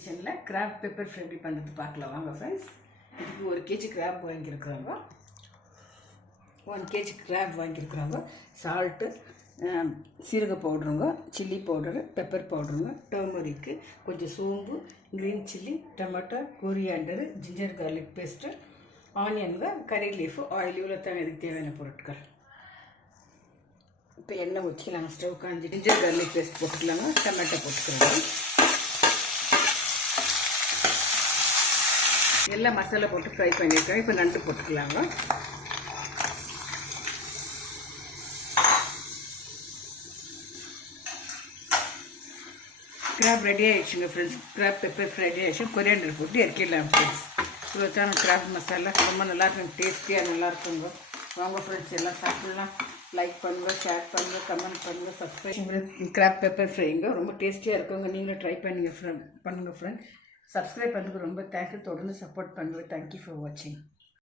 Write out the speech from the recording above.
கிச்சனில் graph pepper fry எப்படி பண்ணுறது பார்க்கலாம் வாங்க ஃப்ரெண்ட்ஸ். இதுக்கு 1 kg கிராப் வாங்கியிருக்கிறாங்க. 1 kg கிராப் வாங்கியிருக்கிறாங்க. சால்ட்டு, சீரக பவுடருங்க, சில்லி பவுடரு, பெப்பர் பவுடருங்க, டர்மரிக்கு, கொஞ்சம் சோம்பு, green chilli, tomato, coriander, ginger garlic paste, ஆனியனுங்க, கறி லீஃபு, ஆயில், இவ்வளோ தான் இதுக்கு தேவையான பொருட்கள். இப்போ எண்ணெய் ஊற்றிக்கலாங்க. ஸ்டவ் காஞ்சி ஜிஞ்சர் கார்லிக் பேஸ்ட் போட்டுக்கலாங்க. டொமேட்டோ போட்டுக்கலாங்க. எல்லாம் மசாலா போட்டு ஃப்ரை பண்ணியிருக்கேன். இப்போ நண்டு போட்டுக்கலாங்க. கிராப் ரெடி ஆகிடுச்சுங்க friends. Crab pepper fry ready ஆகிடுச்சு. கொரியாண்டர் போட்டு இறக்கிடலாம் ஃப்ரெண்ட்ஸ். இவ்வளோத்தான கிராப் மசாலா ரொம்ப நல்லாயிருக்கும், டேஸ்டியாக நல்லாயிருக்குங்க. வாங்க ஃப்ரெண்ட்ஸ் எல்லாம் சாப்பிட்லாம். லைக் பண்ணுங்கள், ஷேர் பண்ணுங்கள், கமெண்ட் பண்ணுங்கள், சப்ஸ்கிரைப். கிராப் பெப்பர் ஃப்ரைங்க ரொம்ப டேஸ்டியாக இருக்குங்க. நீங்களும் ட்ரை பண்ணுங்கள் ஃப்ரெண்ட். சப்ஸ்கிரைப் பண்ணுறதுக்கு ரொம்ப தேங்க்யூ. தொடர்ந்து சப்போர்ட் பண்ணுங்கள். தேங்க்யூ ஃபார் வாட்சிங்.